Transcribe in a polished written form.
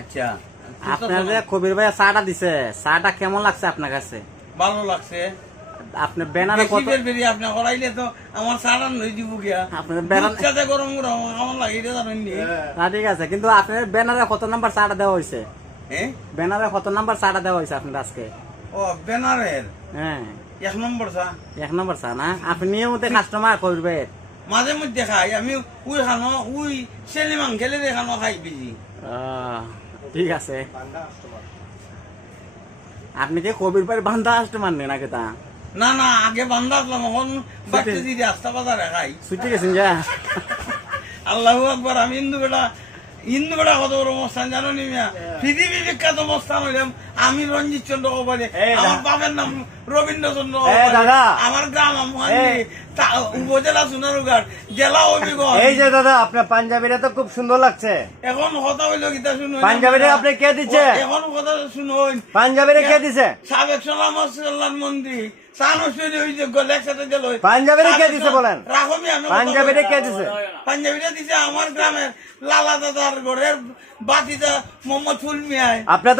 আচ্ছা, আপনার যে কবির ভাই চাটা দিছে, চাটা কেমন লাগছে আপনার কাছে? ভালো লাগছে। আপনি ব্যানারে কত বেশি বেরি আপনি করাইলে তো আমার সারান হয়ে দিব গিয়া। আপনার ব্যানার দুধ সাথে গরম গরম আমার লাগে এটা জানেন নি? না ঠিক আছে, কিন্তু আপনার ব্যানারে কত নাম্বার চাটা দেওয়া হয়েছে? হ্যাঁ? ব্যানারে কত নাম্বার চাটা দেওয়া হয়েছে আপনার আজকে? ও ব্যানারের হ্যাঁ 1 নম্বর চা। 1 নম্বর চা না? আপনি নিয়মিত কাস্টমার কবির ভাই? মাঝে মধ্যে খাই আমি, উই খানো উই ছেলে মাংসেলে খানো খাই বেশি। ঠিক আছে। আপনি কি কবির ভাই বান্ধা কাস্টমার নেই নাকি তা? না না, আগে বান্ধা আসলাম, এখন বাচ্চা দিদি রাস্তা বাজারে খাই। ছুটি গেছেন যা? আল্লাহু আকবার। আমি হিন্দু বেড়া কত বড় মস্তান জানো নি মিয়া? পৃথিবী বিখ্যাত মস্তান হইলাম আমি, রঞ্জিত চন্দ্র কপালে। আমার বাপের নাম রবীন্দ্র চন্দ্র কপালে। দাদা। আমার গ্রাম উপজেলা সোনারুঘাট, জেলা হবিগঞ্জ। এই যে দাদা আপনার পাঞ্জাবিটা তো খুব সুন্দর লাগছে। এখন কথা হইল গীতা শুনুন। পাঞ্জাবিটা আপনি কে দিচ্ছে? এখন কথা শুনুন। পাঞ্জাবিটা কে দিছে? সাবেক সালাম মন্ত্রী পাঞ্জাবিটা কে দিছে বলেন? পাঞ্জাবিটা কে দিছে? পাঞ্জাবিটা দিছে আমার গ্রামের লালা দাদার ঘরের বাতিদা মোহাম্মদ ফুল মিয়ায়। আপনার